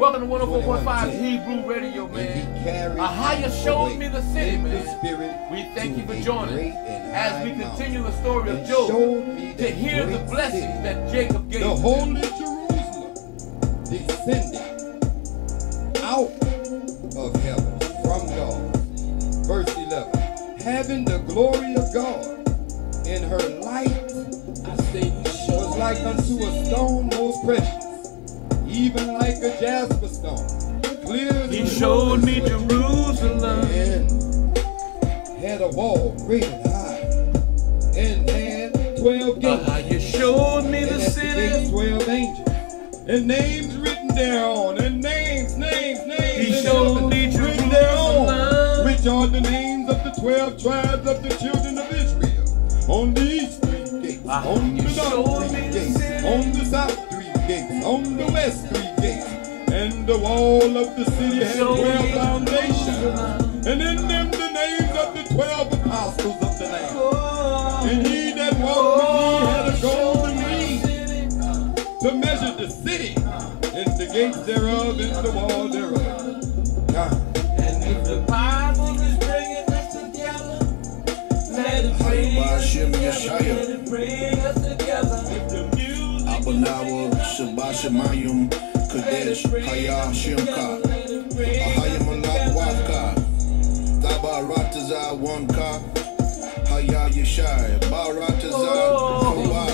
Welcome to 104.5 Hebrew Radio, man. Ahaya showed me the city, man. We thank you for joining as we continue the story of Job to hear the blessings that Jacob gave. The holy Jerusalem descended out of heaven from God. Verse 11. Having the glory of God in her light, was like unto a stone most precious, even like a jasper stone, clear as He showed me Jerusalem, and had a wall great and high, and had 12 gates. You showed me and the at city. gates 12 angels, and names written thereon, and names. He in showed heaven me written thereon, Jerusalem, which are the names of the 12 tribes of the children of Israel. On the east 3 gates, on the north 3 gates, on the south 3 gates, on the west 3 gates, and the wall of the city had 12 foundations, and in them the names of the 12 apostles of the Lamb. And he that walked with me had a golden reed to measure the city, and the gates thereof, and the wall thereof. God. and if the Bible is bringing us together, let it bring us together. Let it bring us together. If the music Abanawa, Shabashamayum, Kadesh, Haya Shimka, Ahayamanak Waka, Tabarataza Wanka, Haya Yeshai, Barataza, Kawa,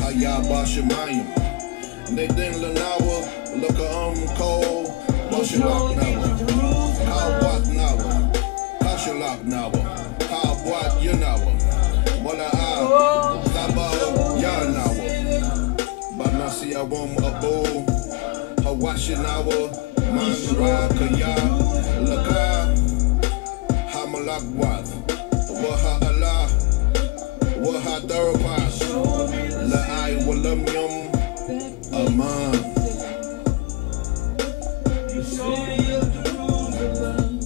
Haya Bashamayum, Nathan Lanawa, Loka Ko, Bashalak Nawa, Kawat Nawa, Kashalak Nawa, Kawat Yanawa, Wala Taba Yanawa. Banasiawam Abo, Hawashinawa, Manra Kaya, Laka, Hamalakwat, Waha Allah, Waha Darapas, La'ai Walamyum, Aman. you showed me Jerusalem.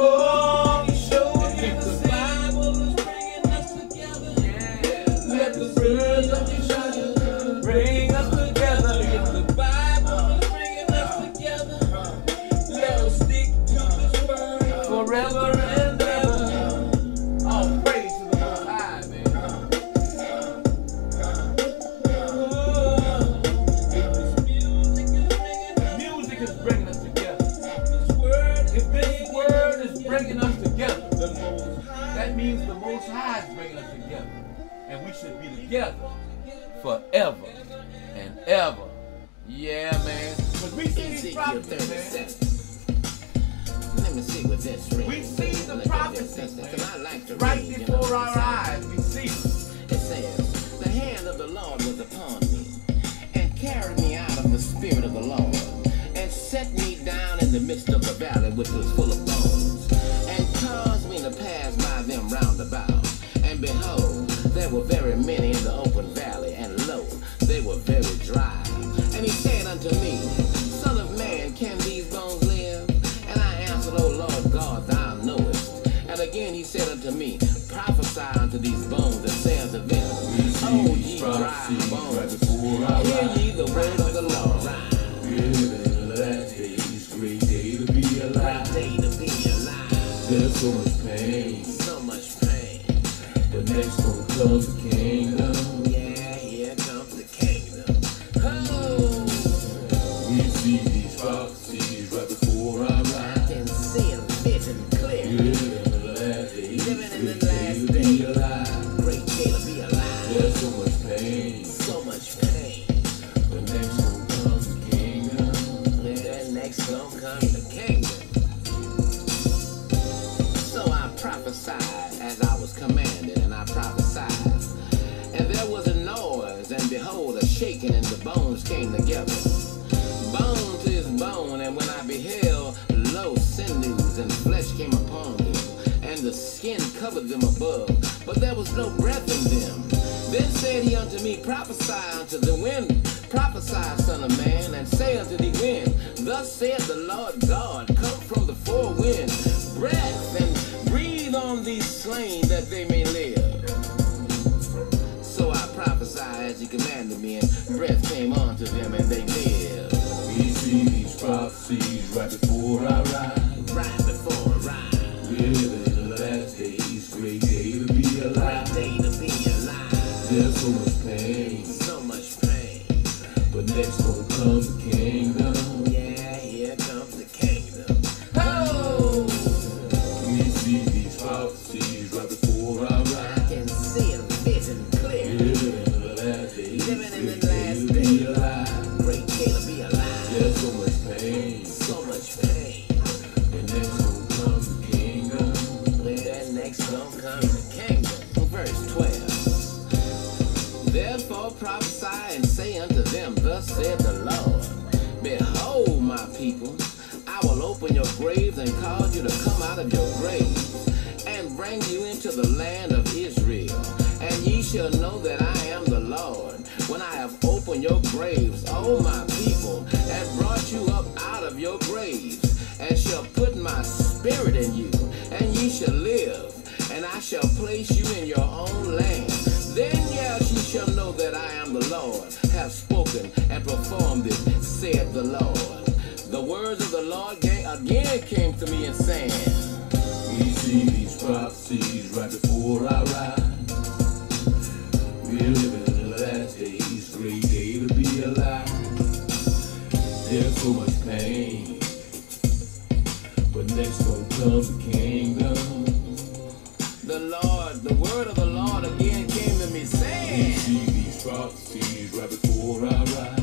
Oh, you showed me the Bible is bringing us together. Yeah, let the birds of Yeshua bring us together. If the Bible is bringing us together, let us stick to His word forever and ever. All praise to the Most High, man. Music is bringing us together. If this word is bringing us together, that means the Most High is bringing us together. And we should be together forever and ever. Yeah, man. Because we see these prophecies, man. Let me see what this reads. We see the prophecies, Because I like to right read, before our eyes. We see It says, the hand of the Lord was upon me, and carried me out of the spirit of the Lord, and set me down in the midst of the valley which was full of bones, and caused me to pass by them round about. And behold, there were very many in the open valley, and lo, they were very dry. And he said unto me, Son of man, can these bones live? And I answered, O Lord God, thou knowest. And again he said unto me, Prophesy unto these bones, and say unto them, O ye dry bones, hear ye the word of the Lord. great day to be alive. Great day to be alive. There's so much pain, So much pain. but next gonna come the kingdom. Yeah, here comes the kingdom. Oh, We see these prophecies right before our I eyes. can see them vision clear. Living in the last days, Living in great the day last to be days. alive. Great day to be alive. There's so much pain, So much pain. but next gonna come the kingdom. Yeah, next gonna come the kingdom. So I prophesied as I was commanded, and I prophesied. And there was a noise, and behold, a shaking, and the bones came together. Bone to his bone, and when I beheld, lo, sinews and flesh came upon them, and the skin covered them above, but there was no breath in them. Then said he unto me, Prophesy unto the wind, prophesy, son of man, and say unto the wind, Thus saith the Lord God, Come from the four winds, breath, and breathe on these slain that they may live. So I prophesy, as you can breath came onto them and they lived. We see these prophecies right before our eyes. Right before our eyes. We're living in the last days, great day to be alive. Great day to be alive. There's so much pain, So much pain. but next gonna come the kingdom. Yeah, here comes the kingdom. Oh! We see these prophecies right before our eyes. I can see it vision clear. We're living in the last days, Living in great the day last to be days. alive. Great day to be alive. There's so much pain, So much pain. but next gonna come the kingdom. Then next gonna come the kingdom. Verse 12. Therefore prophesy and say unto them, thus saith the Lord, behold, my people, I will open your graves and cause you to come out of your graves, and bring you into the land of Israel. And ye shall know that I am the Lord, when I have opened your graves, O my people, and brought you up out of your graves, and shall put my spirit in you, and ye shall live, and I shall place you in your own land. Then ye shall know that I am the Lord, have spoken and performed it, saith the Lord. The words of the Lord again came to me and saying, We see these prophecies right before our eyes. We're living in the last days, great day to be alive. There's so much pain, but next gonna come the kingdom. the word of the Lord again came to me We saying, see these prophecies right before our eyes.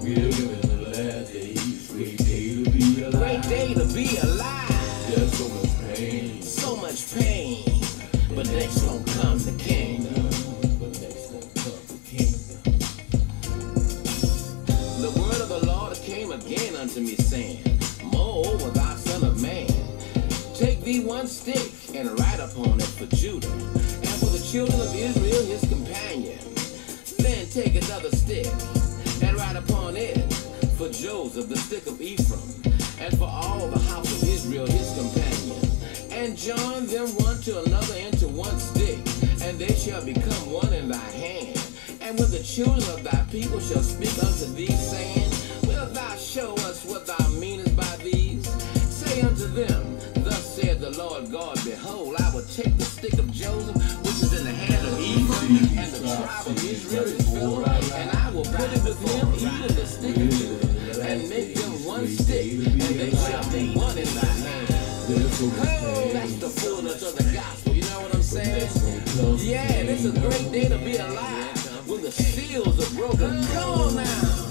We're living in the last days, great day to be alive. great day to be alive. There's so much pain, So much pain, but next gonna come the kingdom. but next gonna come the kingdom. The word of the Lord came again unto me, saying, moreover, thou son of man, take thee one stick and write upon it for Judah, and for the children of Israel his companion. Then take another stick and write upon it for Joseph the stick of Ephraim, and for all the house of Israel his companion. And join them one to another into one stick, and they shall become one in thy hand. And when the children of thy people shall speak unto thee, saying, wilt thou show us what thou meanest by these? Say unto them, thus saith the Lord God, behold, I will take the stick of Joseph, which is in the hand of Ephraim, and the tribe of Israel is full, and I will put it with him, even the stick of Judah, and make them one stick, and they shall be one in thy hand. Oh, that's the fullness of the gospel, you know what I'm saying? Yeah, this is a great day to be alive, when the seals are broken. Come on now.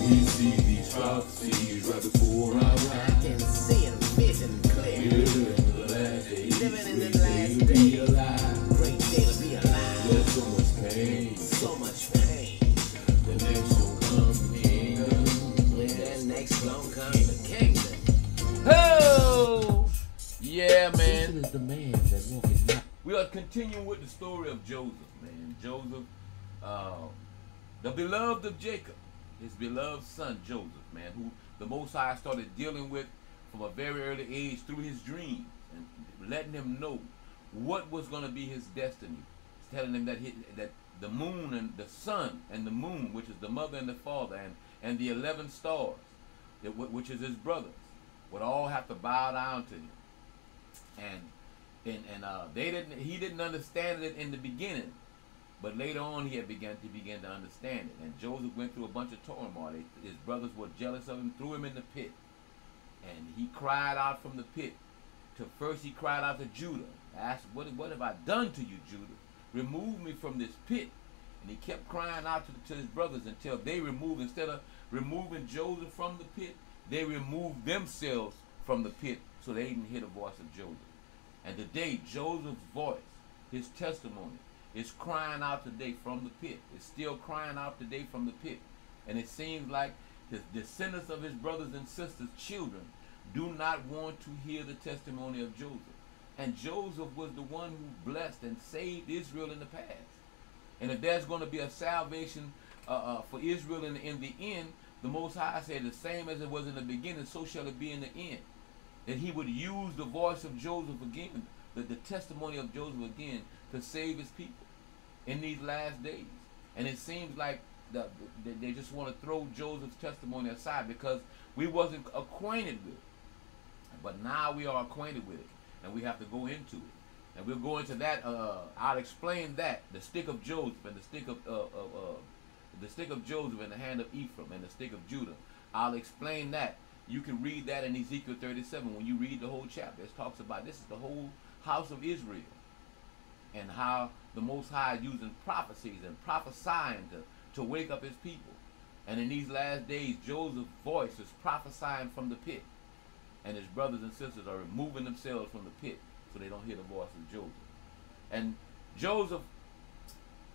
We see these prophecies right before our eyes. I can see and vision clear. We're living in the last days, Living in great the day last to be days. alive. Great day to be alive. There's so much pain, So much pain. the next gonna come the kingdom. Then next gonna come the kingdom. Oh! Yeah, man. This is the man that walketh not. We are continuing with the story of Joseph, man. Joseph, the beloved of Jacob, his beloved son Joseph, man, who the Most High started dealing with from a very early age through his dreams and letting him know what was going to be his destiny. He's telling him that that the moon and the sun and the moon, which is the mother and the father, and the 11 stars, which is his brothers, would all have to bow down to him. He didn't understand it in the beginning, but later on he began to understand it. And Joseph went through a bunch of turmoil. His brothers were jealous of him, threw him in the pit, and he cried out from the pit. First he cried out to Judah, asked, "What have I done to you, Judah? Remove me from this pit." And he kept crying out to his brothers until they removed. Instead of removing Joseph from the pit, they removed themselves from the pit so they didn't hear the voice of Joseph. And today, Joseph's voice, his testimony, is crying out today from the pit. It's still crying out today from the pit. And it seems like the descendants of his brothers and sisters, children, do not want to hear the testimony of Joseph. And Joseph was the one who blessed and saved Israel in the past. And if there's going to be a salvation for Israel in the end, the Most High said, the same as it was in the beginning, so shall it be in the end. That he would use the voice of Joseph again, the testimony of Joseph again, to save his people in these last days. And it seems like they just want to throw Joseph's testimony aside because we wasn't acquainted with it. But now we are acquainted with it, and we have to go into it. And we'll go into that. I'll explain that, the stick of Joseph and the stick of Joseph in the hand of Ephraim and the stick of Judah. I'll explain that. You can read that in Ezekiel 37. When you read the whole chapter, it talks about this is the whole house of Israel and how the Most High is using prophecies and prophesying to wake up his people. And in these last days, Joseph's voice is prophesying from the pit. And his brothers and sisters are removing themselves from the pit so they don't hear the voice of Joseph. And Joseph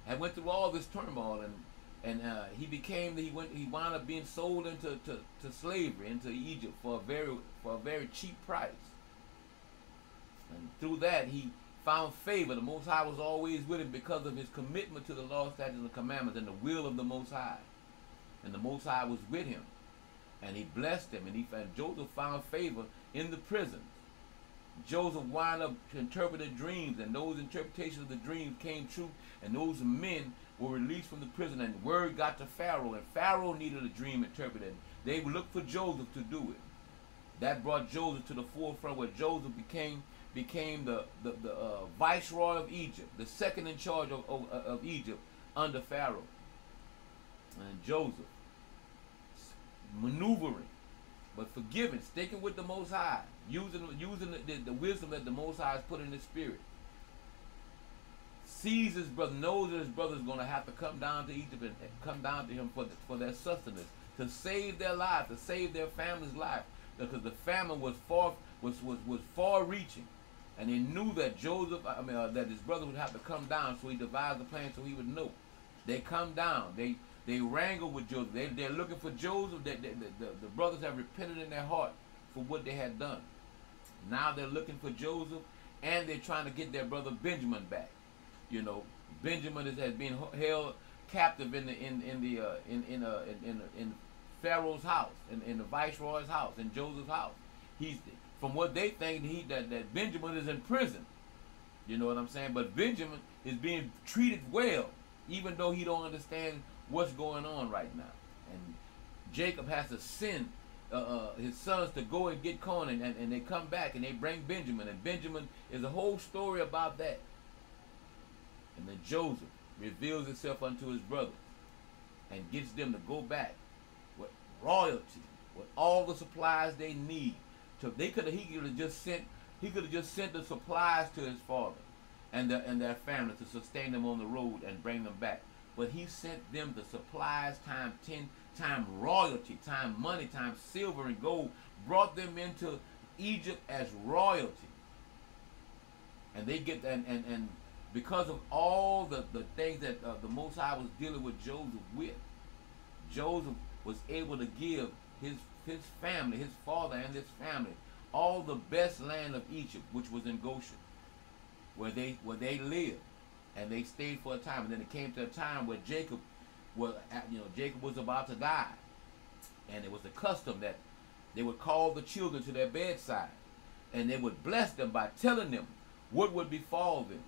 had went through all this turmoil, and he wound up being sold into slavery into Egypt for a very cheap price. And through that he found favor. The Most High was always with him because of his commitment to the law, statutes, and commandments and the will of the Most High. And the Most High was with him. And he blessed him, and Joseph found favor in the prisons. Joseph wound up interpreting dreams, and those interpretations of the dreams came true, and those men were released from the prison, and word got to Pharaoh, and Pharaoh needed a dream interpreted. They looked for Joseph to do it. That brought Joseph to the forefront, where Joseph became the viceroy of Egypt, the second in charge of Egypt under Pharaoh. And Joseph, maneuvering, but forgiving, sticking with the Most High, using the wisdom that the Most High has put in his spirit. Sees his brother, knows that his brother is going to have to come down to Egypt and come down to him for their sustenance, to save their life, to save their family's life, because the famine was far-reaching, and he knew that that his brother would have to come down, so he devised a plan so he would know. They come down, they wrangle with Joseph. They're looking for Joseph. The brothers have repented in their heart for what they had done. Now they're looking for Joseph, and they're trying to get their brother Benjamin back. You know, Benjamin has been held captive in Pharaoh's house, in the viceroy's house, in Joseph's house. He's, from what they think, that Benjamin is in prison. You know what I'm saying? But Benjamin is being treated well, even though he don't understand what's going on right now. And Jacob has to send his sons to go and get corn, and they come back and they bring Benjamin, and Benjamin is a whole story about that. And then Joseph reveals himself unto his brothers and gets them to go back with royalty, with all the supplies they need. He could have just sent the supplies to his father and their family to sustain them on the road and bring them back. But he sent them the supplies, time royalty, time money, time silver and gold, brought them into Egypt as royalty. And they get and because of all the things that the Most High was dealing with Joseph with, Joseph was able to give his family, his father and his family, all the best land of Egypt, which was in Goshen, where they lived. And they stayed for a time, and then it came to a time where Jacob was about to die, and it was the custom that they would call the children to their bedside, and they would bless them by telling them what would befall them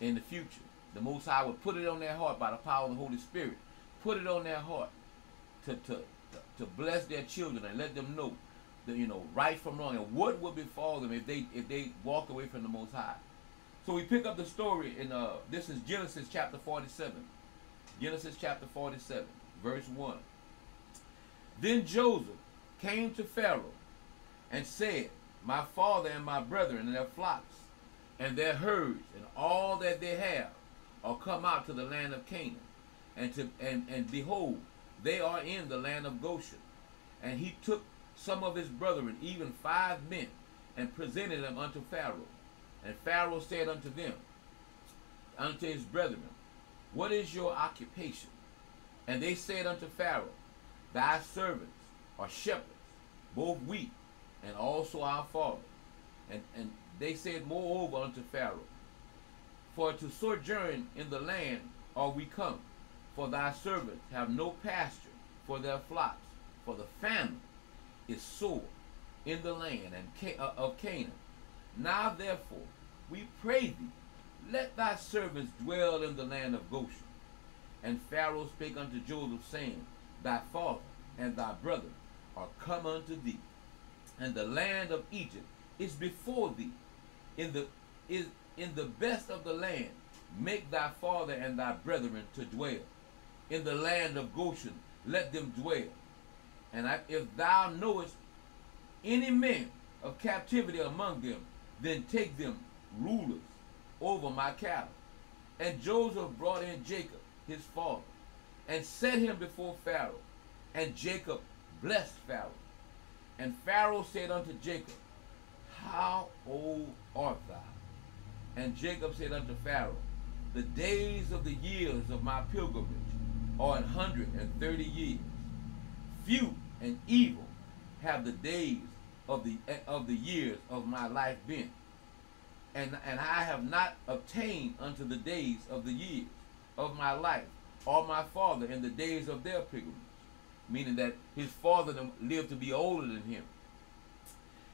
in the future. The Most High would put it on their heart by the power of the Holy Spirit, put it on their heart to bless their children and let them know right from wrong and what would befall them if they walked away from the Most High. So we pick up the story in this is Genesis chapter 47. Genesis chapter 47, verse 1. Then Joseph came to Pharaoh and said, my father and my brethren and their flocks and their herds and all that they have are come out to the land of Canaan. And behold, they are in the land of Goshen. And he took some of his brethren, even 5 men, and presented them unto Pharaoh. And Pharaoh said unto them, unto his brethren, what is your occupation? And they said unto Pharaoh, thy servants are shepherds, both we and also our father. And they said moreover unto Pharaoh, for to sojourn in the land are we come, for thy servants have no pasture for their flocks, for the famine is sore in the land of Canaan. Now therefore, we pray thee, let thy servants dwell in the land of Goshen. And Pharaoh spake unto Joseph, saying, Thy father and thy brother are come unto thee, and the land of Egypt is before thee. In the best of the land make thy father and thy brethren to dwell. In the land of Goshen let them dwell. And if thou knowest any men of captivity among them, then take them rulers over my cattle. And Joseph brought in Jacob his father, and set him before Pharaoh. And Jacob blessed Pharaoh. And Pharaoh said unto Jacob, How old art thou? And Jacob said unto Pharaoh, The days of the years of my pilgrimage are 130 years. Few and evil have the days of the years of my life been. And I have not obtained unto the days of the years of my life, or my father in the days of their pilgrimage. Meaning that his father lived to be older than him.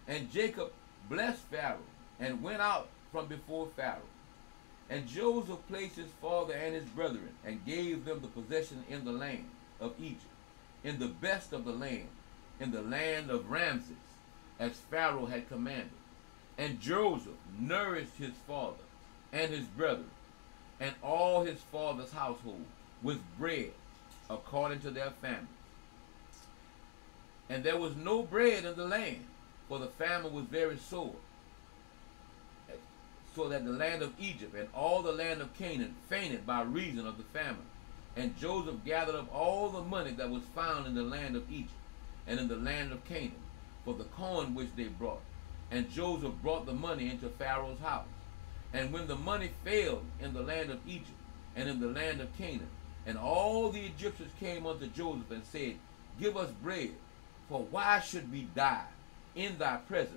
And Jacob blessed Pharaoh, and went out from before Pharaoh. And Joseph placed his father and his brethren, and gave them the possession in the land of Egypt, in the best of the land, in the land of Ramses, as Pharaoh had commanded. And Joseph nourished his father and his brethren, and all his father's household with bread, according to their families. And there was no bread in the land, for the famine was very sore, so that the land of Egypt and all the land of Canaan fainted by reason of the famine. And Joseph gathered up all the money that was found in the land of Egypt and in the land of Canaan, for the corn which they brought. And Joseph brought the money into Pharaoh's house. And when the money failed in the land of Egypt and in the land of Canaan, and all the Egyptians came unto Joseph and said, Give us bread, for why should we die in thy presence?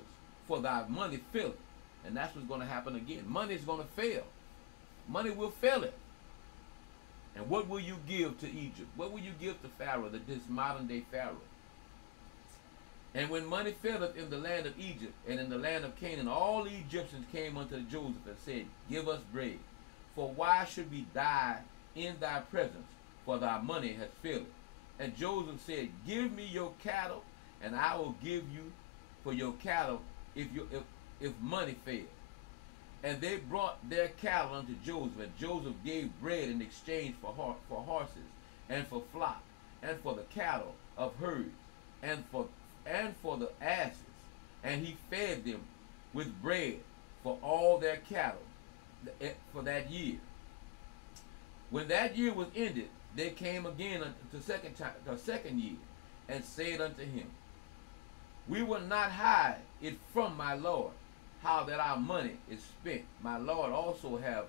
For thy money faileth. And that's what's going to happen again. Money is going to fail. Money will fail it. And what will you give to Egypt? What will you give to Pharaoh, this modern day Pharaoh? And when money faileth in the land of Egypt and in the land of Canaan, all the Egyptians came unto Joseph and said, Give us bread. For why should we die in thy presence? For thy money has failed. And Joseph said, Give me your cattle, and I will give you for your cattle if money fail. And they brought their cattle unto Joseph, and Joseph gave bread in exchange for horses, and for flock, and for the cattle of herds, and for the asses. And he fed them with bread for all their cattle for that year. When that year was ended, they came again the second year, and said unto him, We will not hide it from my Lord, how that our money is spent. My Lord also have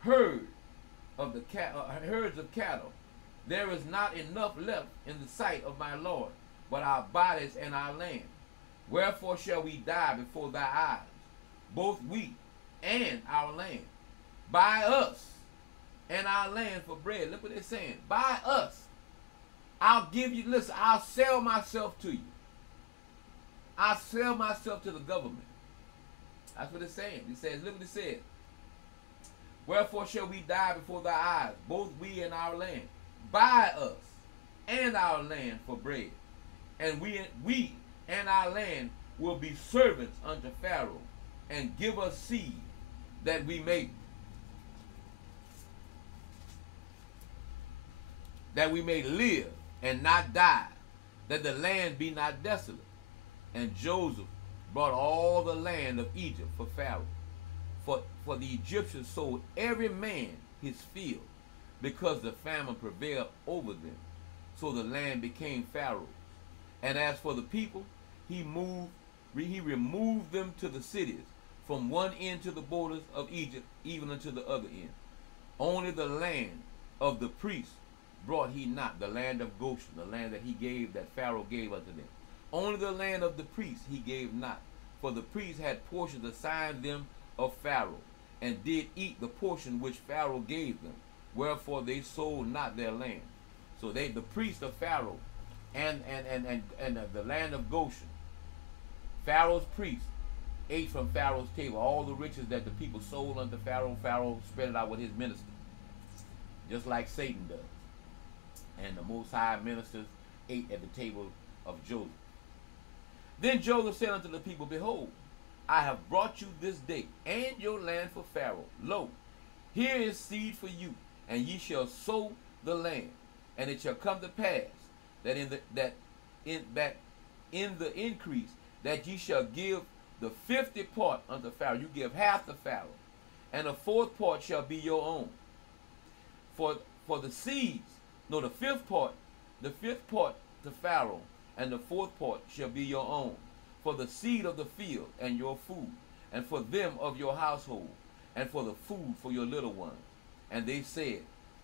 herds of cattle. There is not enough left in the sight of my Lord, but our bodies and our land. Wherefore shall we die before thy eyes, both we and our land? Buy us and our land for bread. Look what they're saying. Buy us. I'll give you, listen, I'll sell myself to you. I'll sell myself to the government. That's what it's saying. He says, look what it says. Wherefore shall we die before thy eyes, both we and our land? Buy us and our land for bread. And we and our land will be servants unto Pharaoh, and give us seed that we may live and not die, that the land be not desolate. And Joseph brought all the land of Egypt for Pharaoh, for the Egyptians sold every man his field, because the famine prevailed over them. So the land became Pharaoh's. And as for the people, he removed them to the cities, from one end to the borders of Egypt, even unto the other end. Only the land of the priests brought he not, the land of Goshen, the land that Pharaoh gave unto them. Only the land of the priests he gave not, for the priests had portions assigned them of Pharaoh, and did eat the portion which Pharaoh gave them. Wherefore they sold not their land. So the priests of Pharaoh and the land of Goshen, Pharaoh's priests ate from Pharaoh's table. All the riches that the people sold unto Pharaoh, Pharaoh spread it out with his ministers, just like Satan does. And the Most High ministers ate at the table of Joseph. Then Joseph said unto the people, Behold, I have brought you this day and your land for Pharaoh. Lo, here is seed for you, and ye shall sow the land. And it shall come to pass that in the increase that ye shall give the 50th part unto Pharaoh. You give half to Pharaoh, and the 4th part shall be your own. For the seeds, no, the 5th part to Pharaoh, and the 4th part shall be your own. For the seed of the field and your food, and for them of your household, and for the food for your little ones. And they said,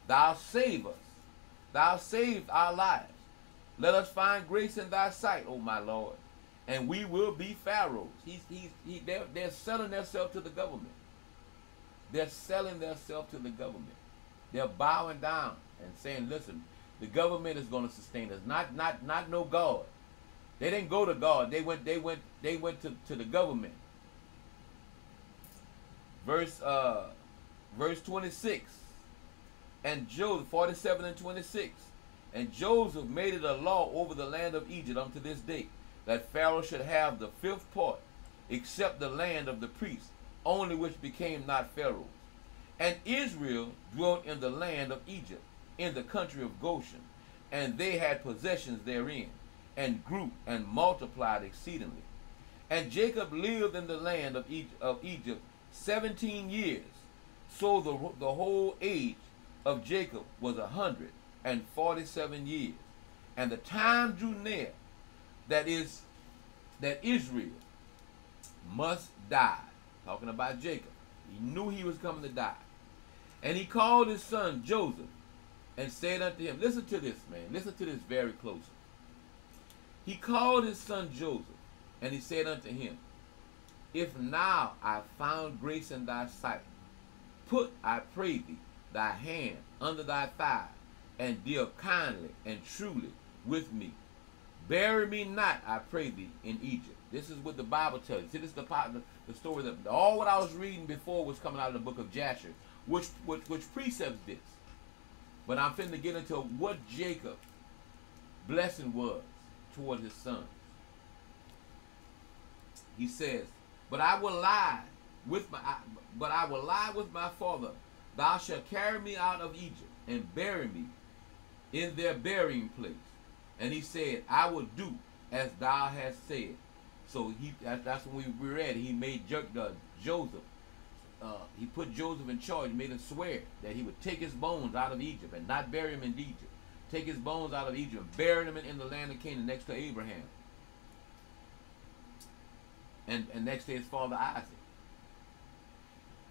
Thou save us, thou saved our lives. Let us find grace in thy sight, O my Lord, and we will be pharaohs. They're selling themselves to the government. They're selling themselves to the government. They're bowing down and saying, listen, the government is going to sustain us, not no God. They didn't go to God. They went to the government. Verse 26. And Joseph, 47 and 26. And Joseph made it a law over the land of Egypt unto this day, that Pharaoh should have the 5th part, except the land of the priests, only which became not Pharaoh's. And Israel dwelt in the land of Egypt, in the country of Goshen, and they had possessions therein, and grew and multiplied exceedingly. And Jacob lived in the land of Egypt 17 years. So the whole age of Jacob was 147 years. And the time drew near that Israel must die. Talking about Jacob. He knew he was coming to die. And he called his son Joseph and said unto him, listen to this, man. Listen to this very closely. He called his son Joseph, and he said unto him, If now I found grace in thy sight, put, I pray thee, thy hand under thy thigh, and deal kindly and truly with me. Bury me not, I pray thee, in Egypt. This is what the Bible tells you. See, this is the story that all what I was reading before was coming out of the book of Jasher, which precepts this. But I'm finna get into what Jacob's blessing was toward his son. He says, But I will lie with my father. Thou shalt carry me out of Egypt and bury me in their burying place. And he said, I will do as thou hast said. So that's when we read. He made Joseph. He put Joseph in charge. He made him swear that he would take his bones out of Egypt and not bury him in Egypt. Take his bones out of Egypt and bury them in the land of Canaan next to Abraham. And next to his father Isaac.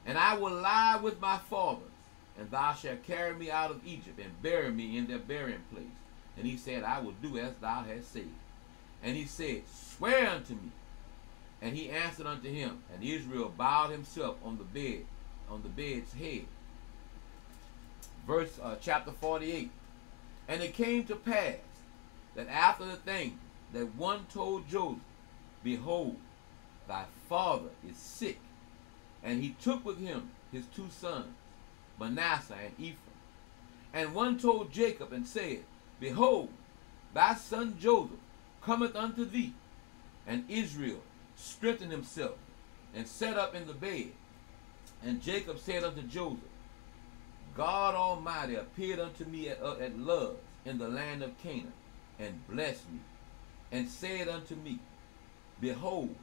And I will lie with my fathers, and thou shalt carry me out of Egypt and bury me in their burying place. And he said, I will do as thou hast said. And he said, Swear unto me. And he answered unto him, and Israel bowed himself on the bed's head. Verse chapter 48. And it came to pass that after the thing that one told Joseph, Behold, thy father is sick. And he took with him his 2 sons, Manasseh and Ephraim. And one told Jacob and said, Behold, thy son Joseph cometh unto thee. And Israel strengthened himself and sat up in the bed. And Jacob said unto Joseph, God Almighty appeared unto me at Luz in the land of Canaan, and blessed me, and said unto me, Behold,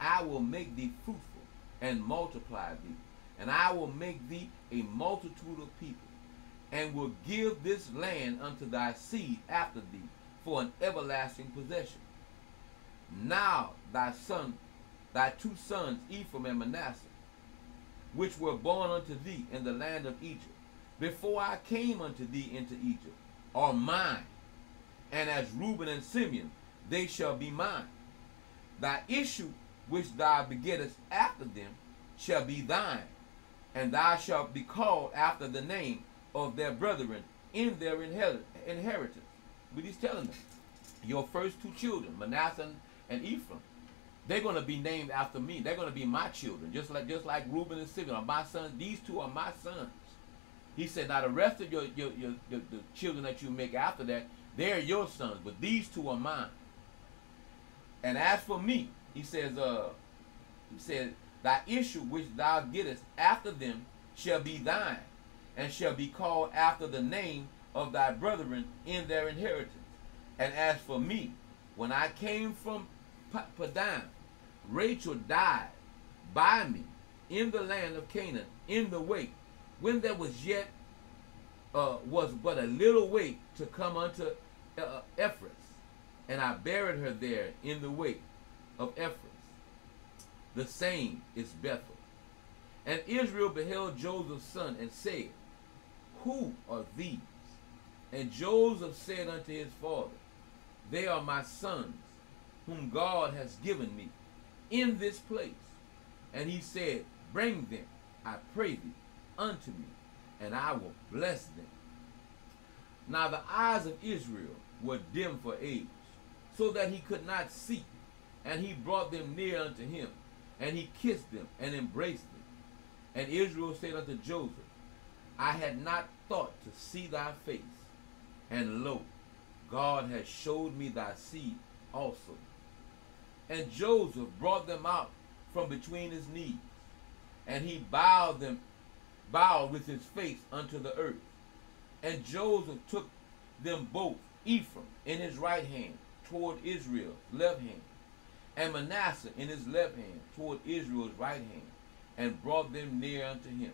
I will make thee fruitful, and multiply thee, and I will make thee a multitude of people, and will give this land unto thy seed after thee for an everlasting possession. Now thy 2 sons, Ephraim and Manasseh, which were born unto thee in the land of Egypt, before I came unto thee into Egypt, are mine, and as Reuben and Simeon, they shall be mine. Thy issue which thou begettest after them shall be thine, and thou shalt be called after the name of their brethren in their inheritance. But he's telling them, your first 2 children, Manasseh and Ephraim, they're going to be named after me. They're going to be my children, just like Reuben and Simeon are my sons. These 2 are my sons. He said, now the rest of the children that you make after that, they're your sons, but these two are mine. And as for me, he says, thy issue which thou gettest after them shall be thine, and shall be called after the name of thy brethren in their inheritance. And as for me, when I came from Padan, Rachel died by me in the land of Canaan in the way, when there was yet was but a little way to come unto Ephraim, and I buried her there in the way of Ephraim. The same is Bethel. And Israel beheld Joseph's son and said, who are these? And Joseph said unto his father, they are my sons, whom God has given me in this place. And he said, bring them, I pray thee, unto me, and I will bless them. Now the eyes of Israel were dim for age, so that he could not see. And he brought them near unto him, and he kissed them and embraced them. And Israel said unto Joseph, I had not thought to see thy face, and lo, God has showed me thy seed also. And Joseph brought them out from between his knees, and he bowed with his face unto the earth. And Joseph took them both, Ephraim in his right hand toward Israel's left hand, and Manasseh in his left hand toward Israel's right hand, and brought them near unto him.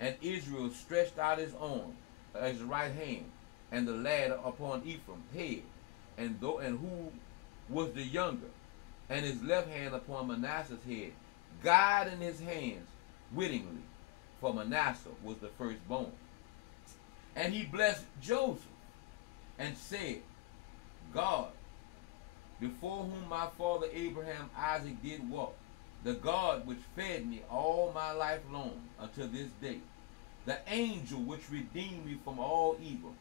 And Israel stretched out his arm, his right hand, and the lad upon Ephraim's head, and who was the younger, and his left hand upon Manasseh's head, guiding his hands wittingly, for Manasseh was the firstborn. And he blessed Joseph, and said, God, before whom my father Abraham Isaac did walk, the God which fed me all my life long until this day, the angel which redeemed me from all evil,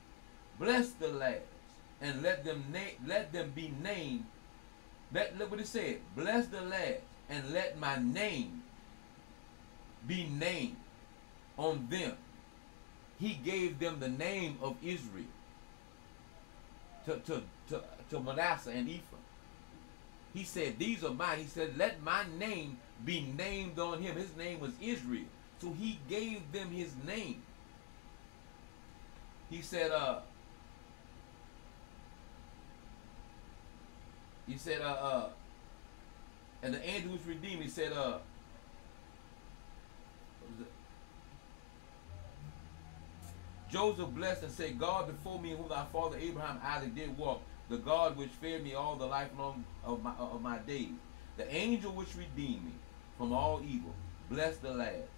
bless the lads, and let them be named. Look what it said. Bless the lads, and let my name be named on them. He gave them the name of Israel to Manasseh and Ephraim. He said, these are mine. He said, let my name be named on him. His name was Israel. So he gave them his name. He said, and the angel was redeemed. He said, what was it? Joseph blessed and said, God before me, whom thy father Abraham Isaac did walk, the God which fed me all the life long of my days, the angel which redeemed me from all evil, bless the lads.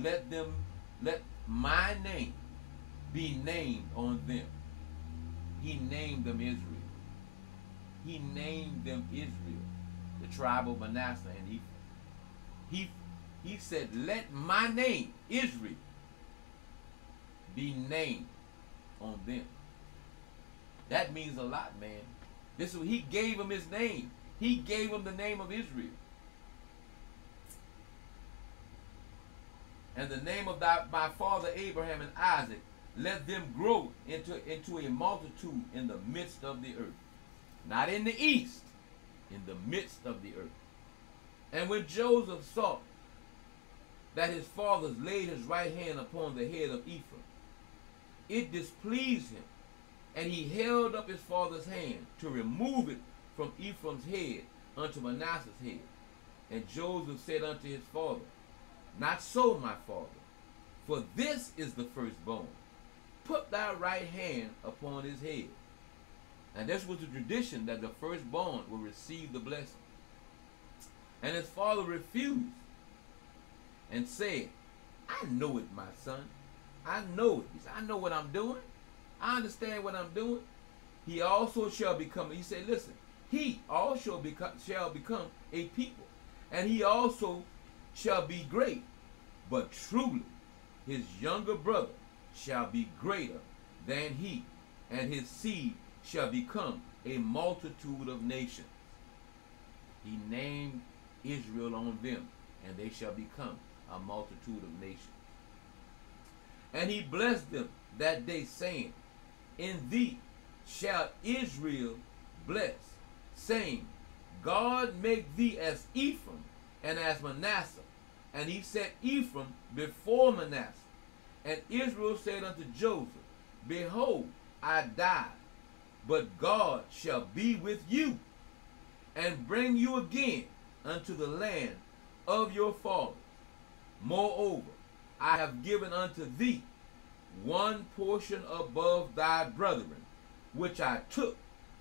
Let my name be named on them. He named them Israel. He named them Israel, the tribe of Manasseh and Ephraim. He said, let my name, Israel, be named on them. That means a lot, man. This is what he gave him his name. He gave him the name of Israel. And the name of my father Abraham and Isaac, let them grow into a multitude in the midst of the earth. Not in the east, in the midst of the earth. And when Joseph saw that his fathers laid his right hand upon the head of Ephraim, it displeased him, and he held up his father's hand to remove it from Ephraim's head unto Manasseh's head. And Joseph said unto his father, not so, my father, for this is the firstborn. Put thy right hand upon his head. And this was the tradition, that the firstborn will receive the blessing. And his father refused and said, I know it, my son. I know it. He said, I know what I'm doing. I understand what I'm doing. He also shall become, he said, listen, he also shall become a people, and he also shall be great. But truly, his younger brother shall be greater than he, and his seed shall become a multitude of nations. He named Israel on them, and they shall become a multitude of nations. And he blessed them that day, saying, In thee shall Israel bless, saying, God make thee as Ephraim and as Manasseh. And he set Ephraim before Manasseh. And Israel said unto Joseph, Behold, I die, but God shall be with you, and bring you again unto the land of your fathers. Moreover, I have given unto thee one portion above thy brethren, which I took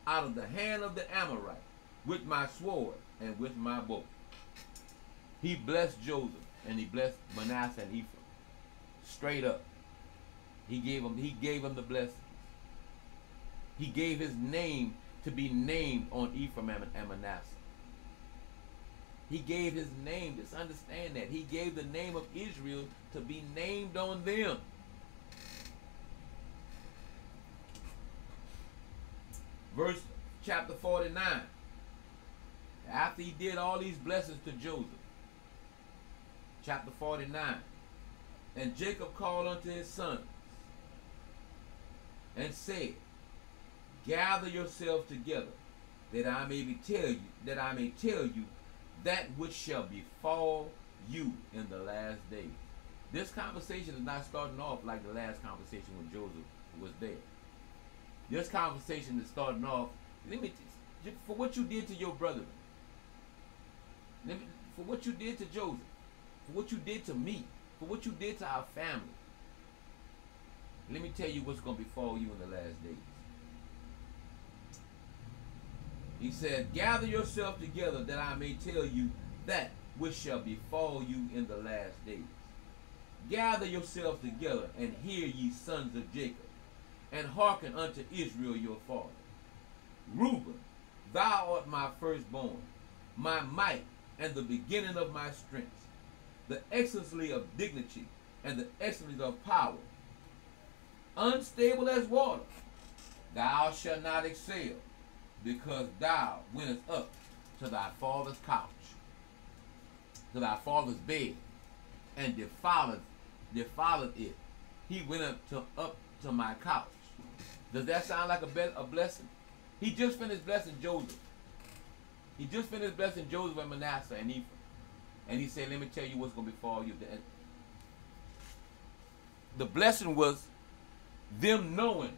out of the hand of the Amorite, with my sword and with my bow. He blessed Joseph, and he blessed Manasseh and Ephraim. Straight up. He gave him the blessings. He gave his name to be named on Ephraim and Manasseh. He gave his name, just understand that. He gave the name of Israel to be named on them. Verse chapter 49. After he did all these blessings to Joseph. Chapter 49. And Jacob called unto his sons and said, Gather yourselves together, that I may tell you that which shall befall you in the last days. This conversation is not starting off like the last conversation when Joseph was there. This conversation is starting off, for what you did to your brethren, for what you did to Joseph, for what you did to me, for what you did to our family. Let me tell you what's going to befall you in the last days. He said, Gather yourself together, that I may tell you that which shall befall you in the last days. Gather yourselves together, and hear, ye sons of Jacob, and hearken unto Israel your father. Reuben, thou art my firstborn, my might, and the beginning of my strength, the excellency of dignity, and the excellency of power. Unstable as water, thou shalt not excel, because thou wentest up to thy father's couch, to thy father's bed, and defiled it. He went up to my couch. Does that sound like a blessing? He just finished blessing Joseph. He just finished blessing Joseph and Manasseh and Ephraim. And he said, let me tell you what's going to befall you. The blessing was them knowing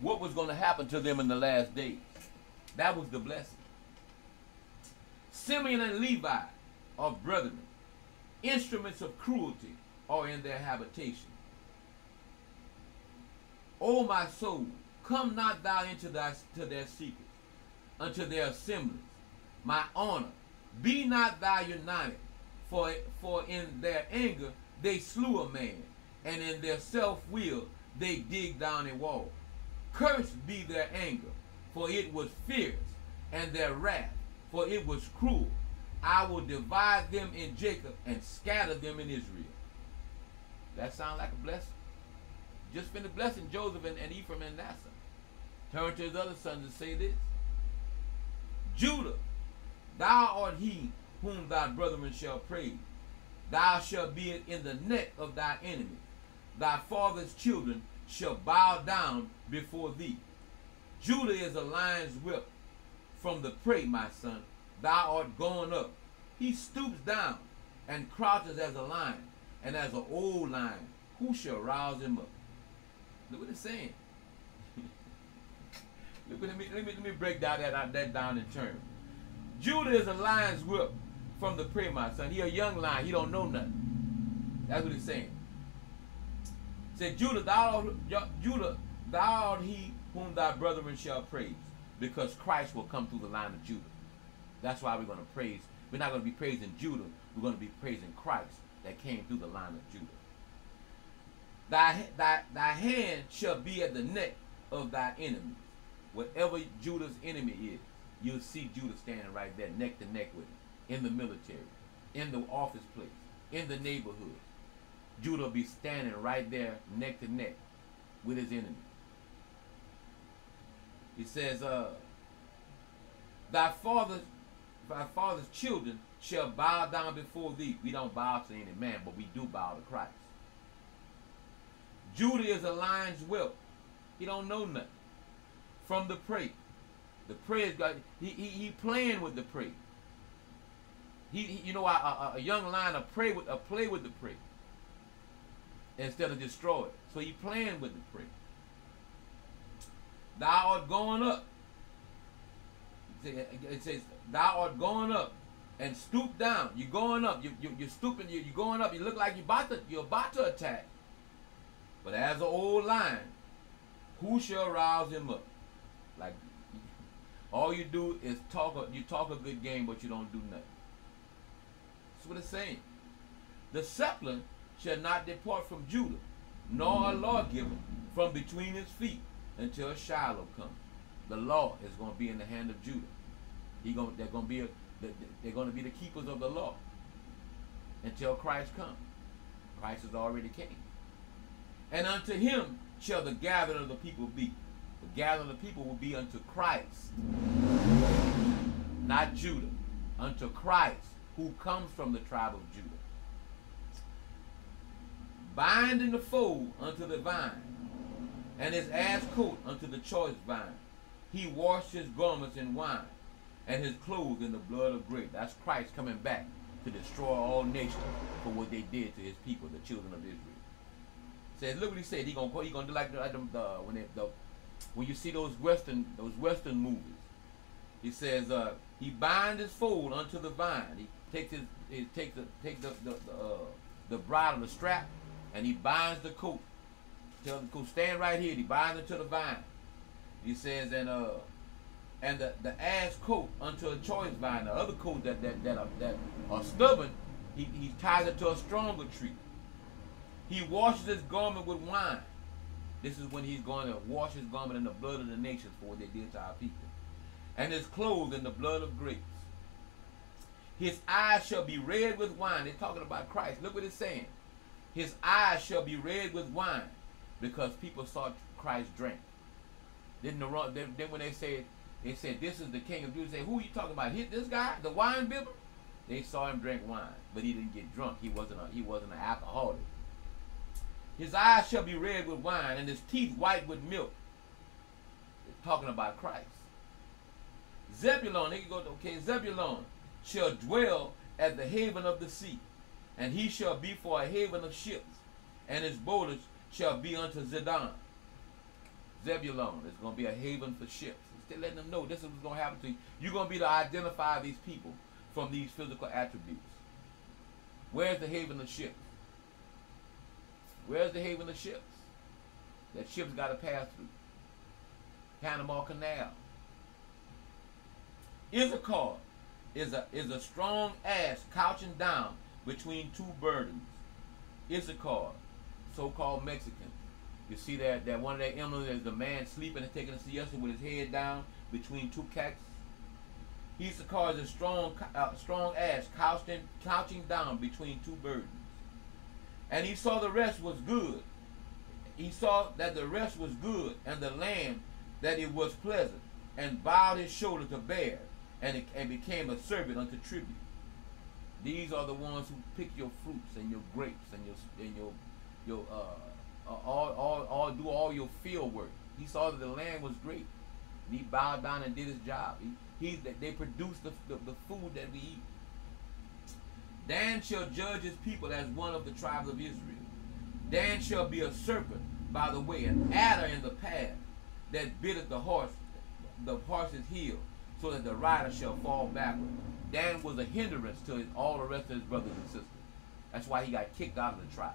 what was going to happen to them in the last days. That was the blessing. Simeon and Levi are brethren. Instruments of cruelty are in their habitation. O my soul, come not thou into to their secrets, unto their assemblies. My honor, be not thou united, for in their anger they slew a man, and in their self-will they dig down a wall. Cursed be their anger, for it was fierce, and their wrath, for it was cruel. I will divide them in Jacob and scatter them in Israel. That sound like a blessing? Just finished blessing Joseph and Ephraim and Manasseh. Turn to his other sons and say this. Judah, thou art he whom thy brethren shall praise. Thou shalt be in the neck of thy enemies. Thy father's children shall bow down before thee. Judah is a lion's whip from the prey, my son. Thou art gone up. He stoops down and crouches as a lion, and as an old lion. Who shall rouse him up? Look what it's saying. Let me break that down in terms. Judah is a lion's whip from the prey, my son. He a young lion. He don't know nothing. That's what he's saying. He said, Judah, thou art he whom thy brethren shall praise, because Christ will come through the line of Judah. That's why we're going to praise. We're not going to be praising Judah. We're going to be praising Christ that came through the line of Judah. Thy hand shall be at the neck of thy enemies. Whatever Judah's enemy is, you'll see Judah standing right there, neck to neck with him, in the military, in the office place, in the neighborhood. Judah will be standing right there, neck to neck, with his enemy. He says, thy father's children shall bow down before thee. We don't bow to any man, but we do bow to Christ. Judah is a lion's whelp. He don't know nothing. From the prey. The prey is got he playing with the prey. You know, a young lion play with the prey instead of destroy it. So he playing with the prey. Thou art going up. It says, thou art going up and stoop down. You're going up. You're stooping. You're going up. You look like you're about to attack. But as an old lion, who shall rouse him up? Like, all you do is talk a good game, but you don't do nothing. That's what it's saying. The scepter shall not depart from Judah, nor a lawgiver from between his feet, until Shiloh comes. The law is going to be in the hand of Judah. They're going to be the keepers of the law until Christ comes. Christ has already came. And unto him shall the gathering of the people be. The gathering of the people will be unto Christ, not Judah. Unto Christ, who comes from the tribe of Judah. Binding the foal unto the vine, and his ass coat unto the choice vine. He washed his garments in wine, and his clothes in the blood of grapes. That's Christ coming back to destroy all nations for what they did to his people, the children of Israel. Says, look what he said. He gonna do like when you see those Western movies. He says, he binds his foal unto the vine. He takes the bridle, the strap, and he binds the coat. Tell the coat, stand right here. He binds it to the vine. He says, and the ass coat unto a choice vine. The other coat that are stubborn, he ties it to a stronger tree. He washes his garment with wine. This is when he's going to wash his garment in the blood of the nations for what they did to our people. And his clothes in the blood of grapes. His eyes shall be red with wine. They're talking about Christ. Look what it's saying. His eyes shall be red with wine, because people saw Christ drink. Then when they said this is the King of Judah, they say, who are you talking about? This guy, the wine bibber? They saw him drink wine, but he didn't get drunk. He wasn't an alcoholic. His eyes shall be red with wine, and his teeth white with milk. It's talking about Christ. Zebulun, Zebulun shall dwell at the haven of the sea, and he shall be for a haven of ships, and his borders shall be unto Zidon. Zebulun is going to be a haven for ships. They're letting them know this is what's going to happen to you. You're going to be to identify these people from these physical attributes. Where's the haven of ships? Where's the haven of ships? That ships got to pass through. Panama Canal. Issachar is a strong ass couching down between two burdens. Issachar, so-called Mexicans. You see that one of their emblems is the man sleeping and taking a siesta with his head down between two cactus. Issachar is a strong ass couching down between two burdens. And he saw the rest was good. He saw that the rest was good, and the land that it was pleasant, and bowed his shoulder to bear, and became a servant unto tribute. These are the ones who pick your fruits and your grapes and do all your field work. He saw that the land was great. And he bowed down and did his job. They produced the food that we eat. Dan shall judge his people as one of the tribes of Israel. Dan shall be a serpent by the way, an adder in the path that bitteth the horse's heel, so that the rider shall fall backward. Dan was a hindrance to all the rest of his brothers and sisters. That's why he got kicked out of the tribe.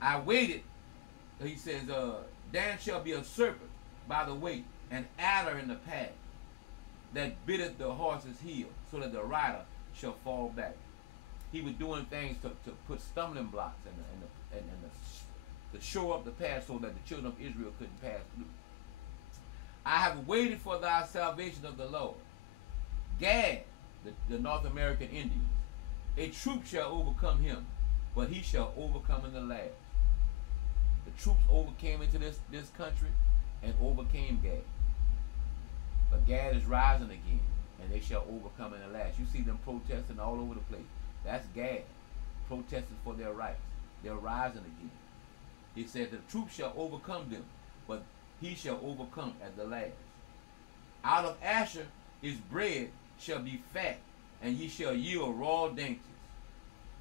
I waited, he says, Dan shall be a serpent by the way, an adder in the path that bitteth the horse's heel, so that the rider shall fall back. He was doing things to put stumbling blocks to show up the path so that the children of Israel couldn't pass through. I have waited for thy salvation of the Lord. Gad, the North American Indians, a troop shall overcome him, but he shall overcome in the last. The troops overcame into this country and overcame Gad. But Gad is rising again, and they shall overcome in the last. You see them protesting all over the place. That's Gad, protesting for their rights. They're rising again. It says the troops shall overcome them, but he shall overcome at the last. Out of Asher his bread shall be fat, and ye shall yield raw dainties.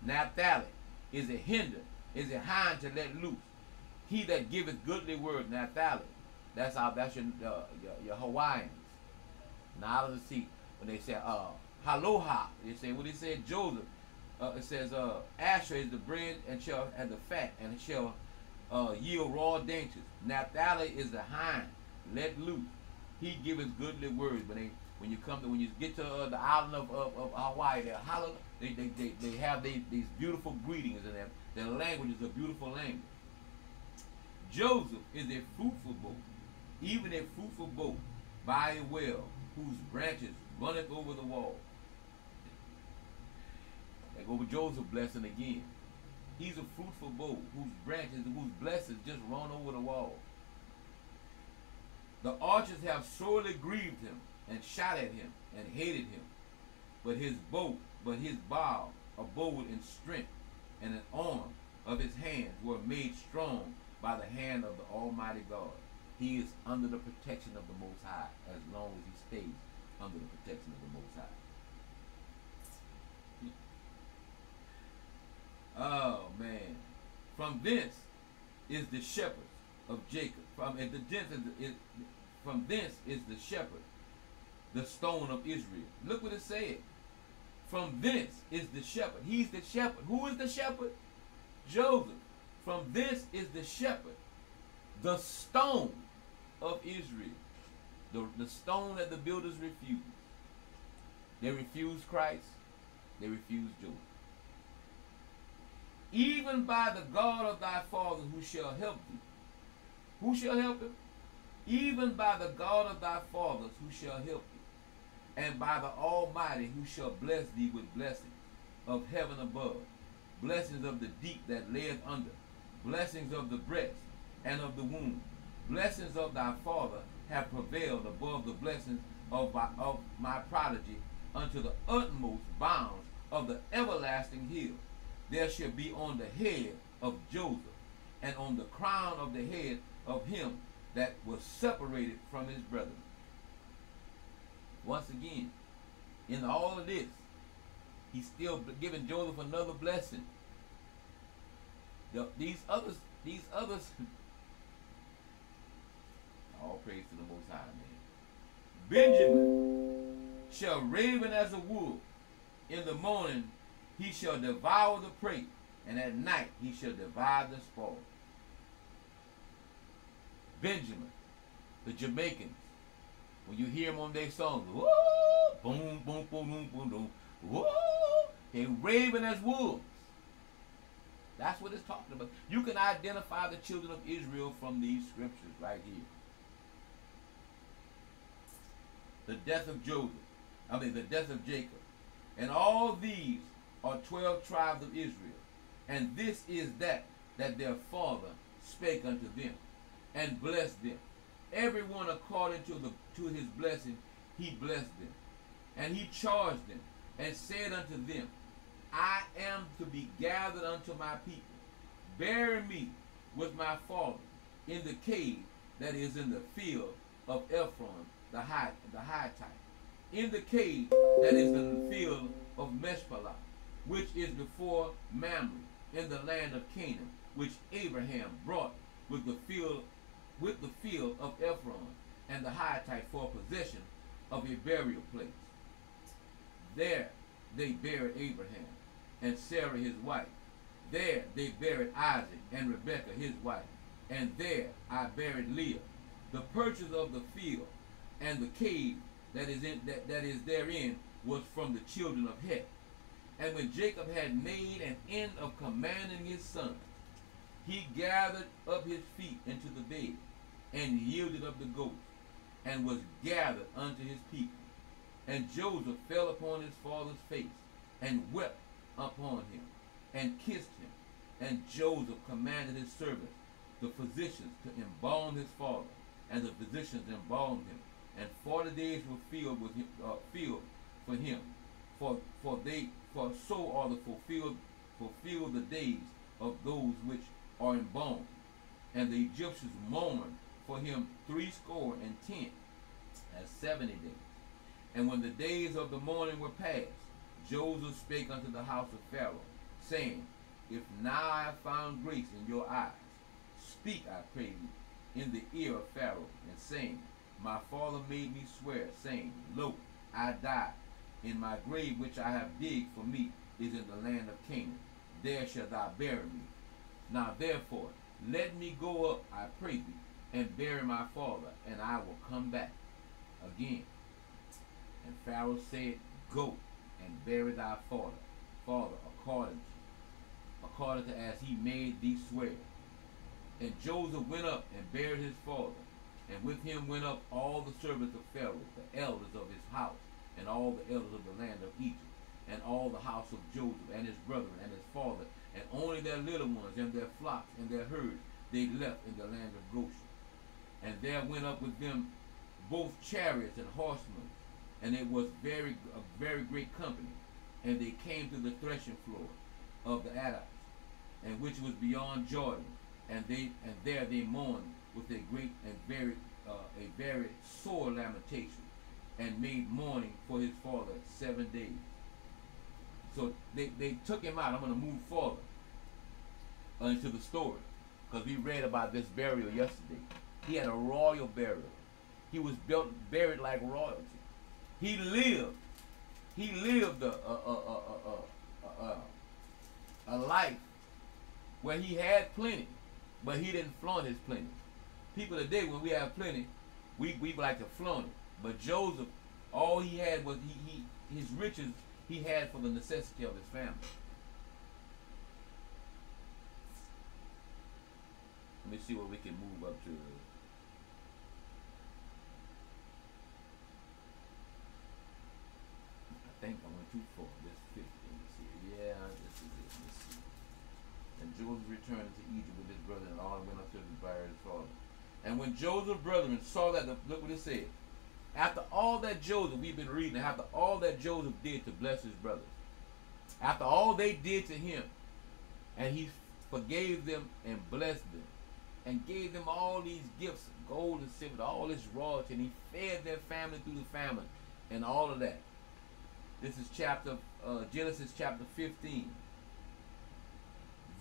Naphtali is a hinder, is a hind to let loose. He that giveth goodly word, Naphtali. That's your Hawaiians. Now out of the sea, when they say Haloha, they say what he said Joseph. It says Asher is the bread and shall and the fat and shall yield raw dainties. Naphtali is the hind, let loose. He giveth goodly words. When you get to the island of Hawaii, they have these beautiful greetings, and their language is a beautiful language. Joseph is a fruitful boat, even a fruitful boat by a well, whose branches runneth over the wall. Like over Joseph blessing again. He's a fruitful boat whose branches, whose blessings just run over the wall. The archers have sorely grieved him and shot at him and hated him. But his bow abode in strength, and an arm of his hands were made strong by the hand of the Almighty God. He is under the protection of the Most High as long as he stays under the protection of the Most High. Oh man. From thence is the shepherd of Jacob. From thence is the shepherd, the stone of Israel. Look what it said. From thence is the shepherd. He's the shepherd. Who is the shepherd? Joseph. From this is the shepherd, the stone of Israel. The stone that the builders refused. They refused Christ. They refused Joseph. Even by the God of thy fathers who shall help thee. Who shall help him? Even by the God of thy fathers who shall help thee. And by the Almighty who shall bless thee with blessings of heaven above, blessings of the deep that layeth under, blessings of the breast and of the womb, blessings of thy father have prevailed above the blessings of my prodigy unto the utmost bounds of the everlasting hill. There shall be on the head of Joseph, and on the crown of the head of him that was separated from his brethren. Once again, in all of this, he's still giving Joseph another blessing. These others, all praise to the Most High, man. Benjamin shall raven as a wolf. In the morning he shall devour the prey, and at night he shall divide the spoil. Benjamin, the Jamaicans, when you hear them on their songs, whoa, boom, boom, boom, boom, boom, boom, whoa, they raven as wolves. That's what it's talking about. You can identify the children of Israel from these scriptures right here. The death of the death of Jacob. And all these are 12 tribes of Israel. And this is that their father spake unto them, and blessed them. Everyone according to his blessing, he blessed them. And he charged them, and said unto them, I am to be gathered unto my people. Bury me with my father in the cave that is in the field of Ephron the Hittite, in the cave that is in the field of Meshpalah, which is before Mamre, in the land of Canaan, which Abraham brought with the field of Ephron and the Hittite for possession of a burial place. There they buried Abraham and Sarah his wife. There they buried Isaac and Rebekah his wife. And there I buried Leah. The purchase of the field and the cave that is therein was from the children of Heth. And when Jacob had made an end of commanding his sons, he gathered up his feet into the bed, and yielded up the ghost, and was gathered unto his people. And Joseph fell upon his father's face, and wept upon him, and kissed him. And Joseph commanded his servants, the physicians, to embalm his father, and the physicians embalmed him. And 40 days were filled for him, for so are the fulfilled the days of those which are embalmed. And the Egyptians mourned for him 70 and 70 days. And when the days of the mourning were past, Joseph spake unto the house of Pharaoh, saying, If now I have found grace in your eyes, speak, I pray you, in the ear of Pharaoh, and saying, My father made me swear, saying, Lo, I die, in my grave which I have digged for me is in the land of Canaan. There shalt thou bury me. Now therefore, let me go up, I pray thee, and bury my father, and I will come back again. And Pharaoh said, Go and bury thy father, according to as he made thee swear. And Joseph went up and buried his father, and with him went up all the servants of Pharaoh, the elders of his house, and all the elders of the land of Egypt, and all the house of Joseph, and his brethren, and his father, and only their little ones, and their flocks, and their herds, they left in the land of Goshen. And there went up with them both chariots and horsemen, and it was a very great company. And they came to the threshing floor of the Adites, and which was beyond Jordan, and there they mourned with a great and very sore lamentation, and made mourning for his father 7 days. So they took him out. I'm going to move forward into the story, because we read about this burial yesterday. He had a royal burial. He was buried like royalty. He lived a life where he had plenty, but he didn't flaunt his plenty. People today, when we have plenty, we like to flaunt it. But Joseph, all he had was his riches he had for the necessity of his family. Let me see what we can move up to. I think I went too far. This 50. Let me see. Yeah, this is it. Let's see. And Joseph returned to Egypt with his brother, and all went up to bury his father. And when Joseph's brethren saw that, look what it said. After all that Joseph, we've been reading, after all that Joseph did to bless his brothers, after all they did to him, and he forgave them and blessed them, and gave them all these gifts, gold and silver, all this royalty, and he fed their family through the famine, and all of that. This is Genesis chapter 15,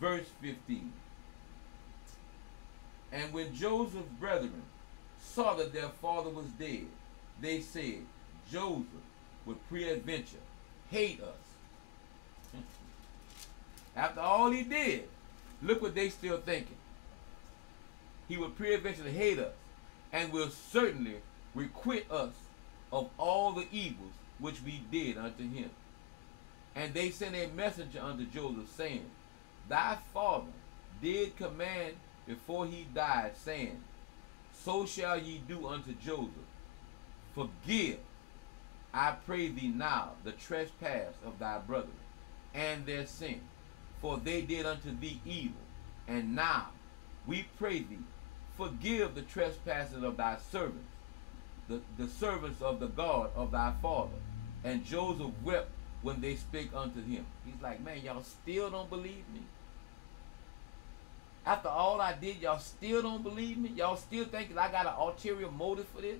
verse 15. And when Joseph's brethren saw that their father was dead, they said, Joseph would peradventure hate us. After all he did, look what they still thinking. He would peradventure hate us, and will certainly requite us of all the evils which we did unto him. And they sent a messenger unto Joseph, saying, Thy father did command before he died, saying, So shall ye do unto Joseph. Forgive, I pray thee now, the trespass of thy brethren, and their sin, for they did unto thee evil. And now, we pray thee, forgive the trespasses of thy servants, the servants of the God of thy father. And Joseph wept when they spake unto him. He's like, man, y'all still don't believe me? After all I did, y'all still don't believe me? Y'all still thinking I got an ulterior motive for this?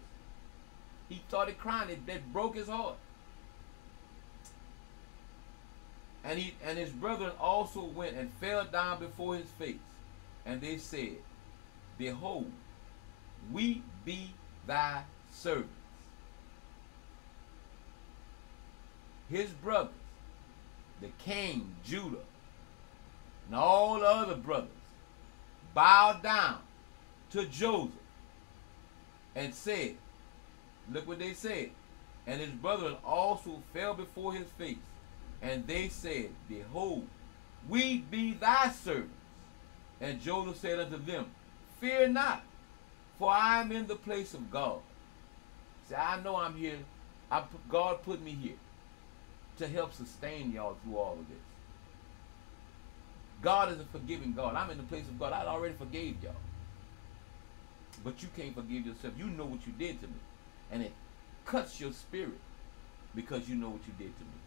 He started crying. That broke his heart. And his brethren also went and fell down before his face. And they said, Behold, we be thy servants. His brothers, the king, Judah, and all the other brothers, bowed down to Joseph and said, look what they said. And his brethren also fell before his face. And they said, Behold, we be thy servants. And Joseph said unto them, Fear not, for I am in the place of God. See, I know I'm here. God put me here to help sustain y'all through all of this. God is a forgiving God. I'm in the place of God. I already forgave y'all. But you can't forgive yourself. You know what you did to me. And it cuts your spirit because you know what you did to me.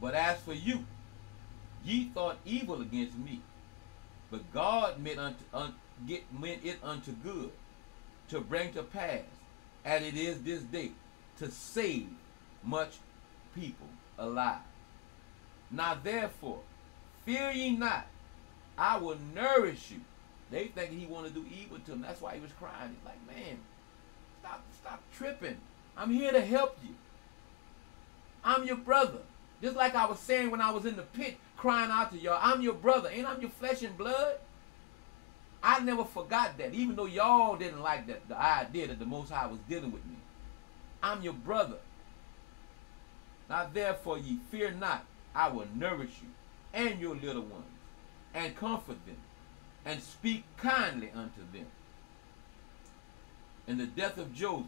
But as for you, ye thought evil against me, But God meant it unto good, to bring to pass, as it is this day, to save much people alive. Now therefore, fear ye not, I will nourish you. They think he wanted to do evil to them. That's why he was crying. He's like, man, stop tripping. I'm here to help you. I'm your brother. Just like I was saying when I was in the pit crying out to y'all, I'm your brother. Ain't I your flesh and blood? I never forgot that. Even though y'all didn't like that, the idea that the Most High was dealing with me. I'm your brother. Now therefore ye fear not, I will nourish you and your little ones, and comfort them, and speak kindly unto them. In the death of Joseph,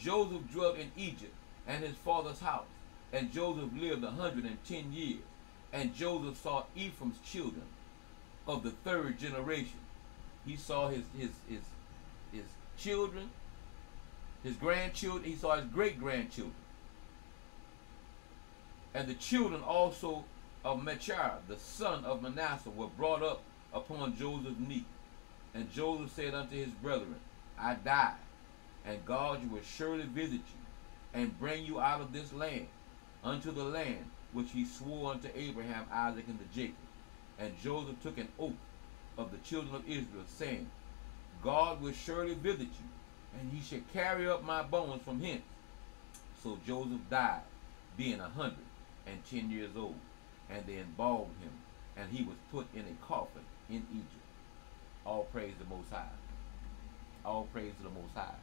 Joseph dwelt in Egypt and his father's house, and Joseph lived 110 years. And Joseph saw Ephraim's children of the third generation. He saw his children, his grandchildren. He saw his great-grandchildren. And the children also of Machir, the son of Manasseh, were brought up upon Joseph's knee. And Joseph said unto his brethren, I die, and God will surely visit you, and bring you out of this land, unto the land which he swore unto Abraham, Isaac, and to Jacob. And Joseph took an oath of the children of Israel, saying, God will surely visit you, and he shall carry up my bones from hence. So Joseph died, being 110 years old, and they embalmed him, and he was put in a coffin in Egypt. All praise the Most High. All praise to the Most High.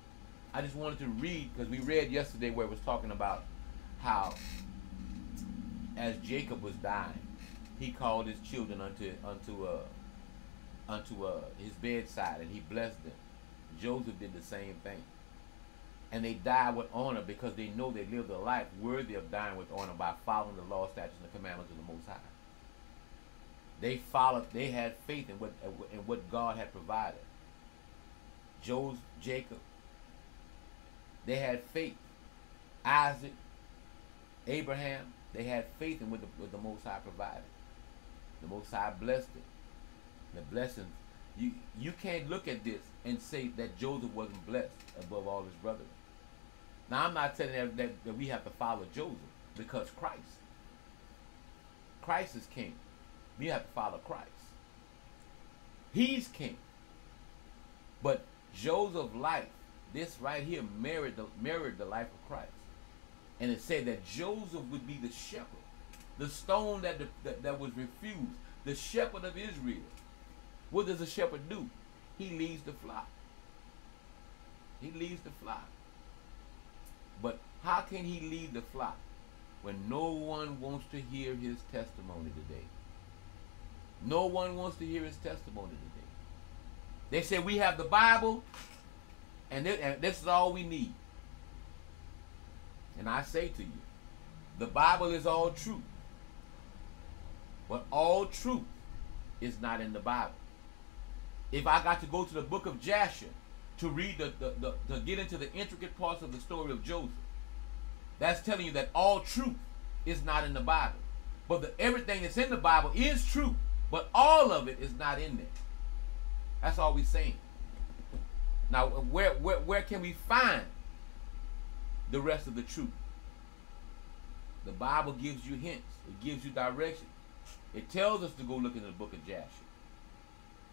I just wanted to read, because we read yesterday where it was talking about how as Jacob was dying, he called his children unto his bedside, and he blessed them. Joseph did the same thing. And they died with honor because they know they lived a life worthy of dying with honor by following the law, statutes, and the commandments of the Most High. They had faith in what God had provided. Jacob, they had faith. Isaac, Abraham, they had faith in what the Most High provided. The Most High blessed it. The blessings, you can't look at this and say that Joseph wasn't blessed above all his brothers. Now I'm not telling that we have to follow Joseph, because Christ is king. We have to follow Christ. He's king. But Joseph's life, this right here, mirrored the life of Christ. And it said that Joseph would be the shepherd, the stone that was refused, the shepherd of Israel. What does a shepherd do? He leads the flock. He leads the flock. But how can he lead the flock when no one wants to hear his testimony today? No one wants to hear his testimony today. They say we have the Bible, and this is all we need. And I say to you, the Bible is all truth. But all truth is not in the Bible. If I got to go to the book of Jasher to read to get into the intricate parts of the story of Joseph, that's telling you that all truth is not in the Bible. But everything that's in the Bible is true, but all of it is not in there. That's all we're saying. Now, where can we find the rest of the truth? The Bible gives you hints. It gives you direction. It tells us to go look into the book of Jasher.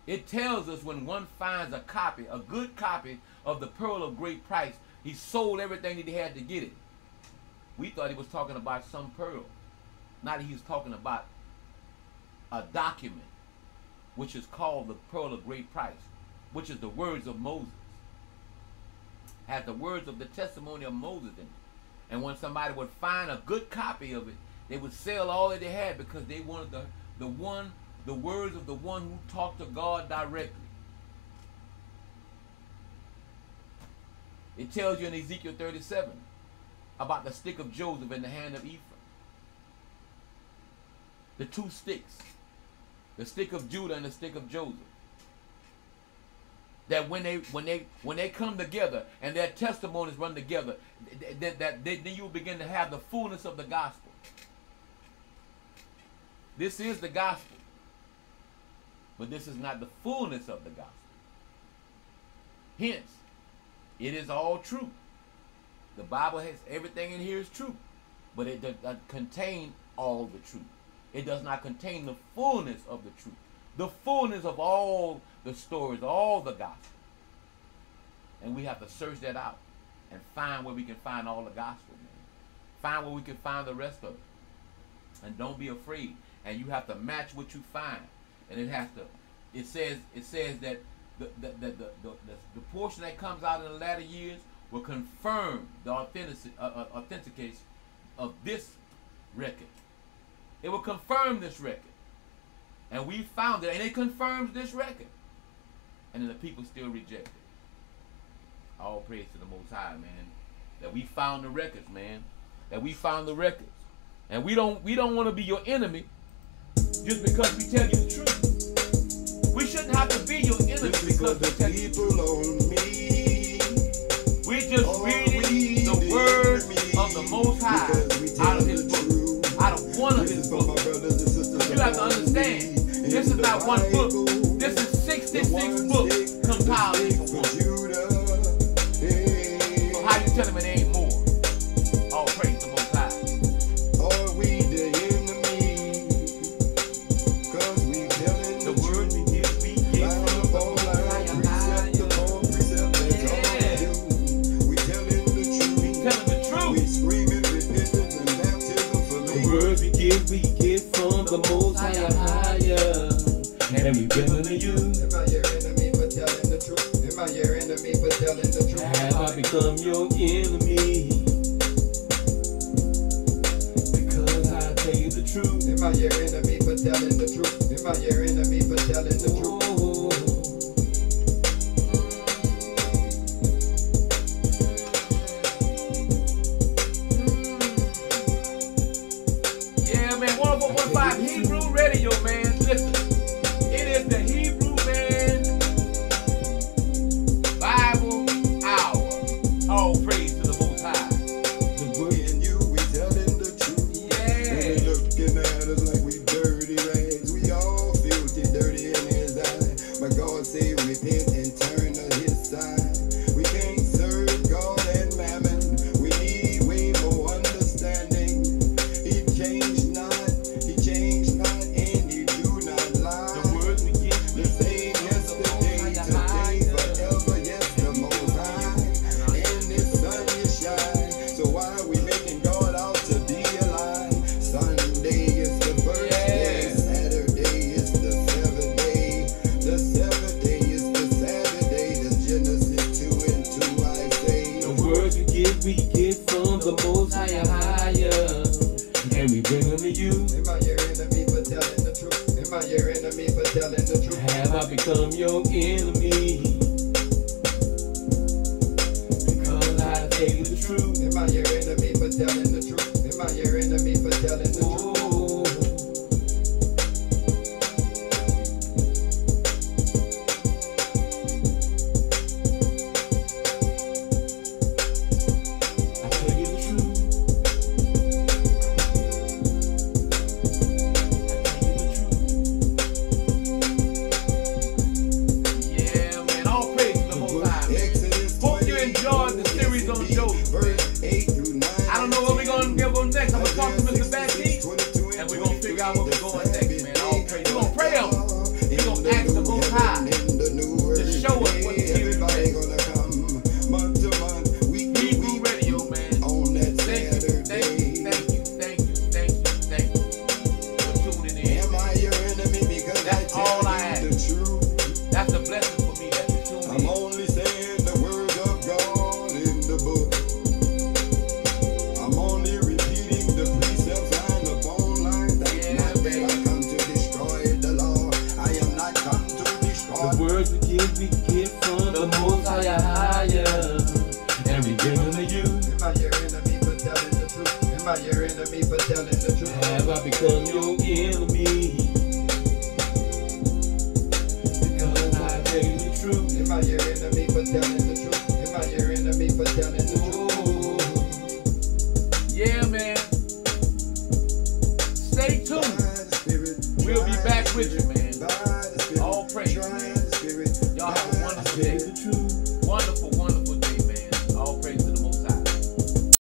It tells us when one finds a copy, a good copy of the pearl of great price, he sold everything that he had to get it. We thought he was talking about some pearl. Not that he was talking about a document, which is called the pearl of great price, which is the words of Moses. Has the words of the testimony of Moses in it. And when somebody would find a good copy of it, they would sell all that they had because they wanted the words of the one who talked to God directly. It tells you in Ezekiel 37 about the stick of Joseph in the hand of Ephraim. The two sticks. The stick of Judah and the stick of Joseph. That when they come together and their testimonies run together, then you will begin to have the fullness of the gospel. This is the gospel. but this is not the fullness of the gospel. Hence, it is all true. The Bible has everything in here is true, but it does not contain all the truth. It does not contain the fullness of the truth, the fullness of all the stories, all the gospel. And we have to search that out and find where we can find all the gospel, man. Find where we can find the rest of it. And don't be afraid. And you have to match what you find. And it has to. It says that the portion that comes out in the latter years will confirm the authentication of this record. It will confirm this record. And we found it, and it confirms this record. And then the people still reject it. All praise to the Most High, man. That we found the records, man. That we found the records. And we don't want to be your enemy just because we tell you the truth. We shouldn't have to be your enemy because we tell you the truth. We just reading the word of the Most High out of his book. Out of one of his books. You have to understand, this is not one book. This is 66 books compiled into one. So how you tell him it ain't more? All praise the Most High. Are we the enemy? Cause we telling the word we give line upon line, precept upon precept, that's all we do. We telling the truth. We telling the truth. We screaming repentance and baptism for me. The word we give from the Most Higher. And we giving to you. Am I your enemy for telling the truth? Am I your enemy for telling the truth? Have I become your enemy? Because I tell you the truth. Am I your enemy for telling the truth? Am I your enemy for telling the truth? Oh. Yeah, man, 104.5 Hebrew Radio, man. Listen, it is the Hebrew Man Bible Hour. All praise to the Most High. The book and you, we telling the truth. Yeah. They looking at us like we dirty rags. We all filthy, dirty in his eye. But God say repent and turn to his side. We can't serve God and mammon. We need way more understanding. He changed not, and he do not lie. The words we give The same yesterday, today, forever, yes, the Most High. In his sun you shine. So why are we making God out to be a lie? Sunday is the first day, Saturday is the seventh day. The seventh day is the Sabbath day. That's Genesis 2 and 2, I say. The words we give from the Most Higher. And we bring them to you. Am I your enemy for telling the truth? Am I your enemy for telling the truth? Have I become your enemy? Because I tell you the truth. Am I your enemy for telling the truth? Am I your enemy for telling the truth? Oh. I tell you the truth. Yeah, man, all praise to the Most High, man. Exodus Hope you enjoyed the series on Joseph. verse 8 through 9. I don't know what we're going to go next. I'm going to talk to Mr. Baptiste, and we're going to figure out where we're going next, man. All praise. We're going to pray on it. We're going to ask the Most High to show us what the series Everybody is. gonna come month to month, week to Hebrew week, Radio, man. on that Thank you for tuning in. Am I your enemy because That's I all tell I you the truth? That's a blessing for me that you tuned I'm in. only saying the word of God in the book. I'm only repeating the precepts line upon line. That's Yeah, not that baby. I come to destroy the law. I am not come to destroy. The words we give from the Most Higher. And we bring them to you. Am I your enemy for telling the truth? Am I your enemy for telling the truth? Have I become your enemy? Because I tell you the truth. Am I your enemy for telling the truth? Am I your enemy for telling the truth? Oh. Yeah, man. Stay tuned. By the Spirit, We'll be back with you, man. by the Spirit. All night. Y'all have a wonderful day.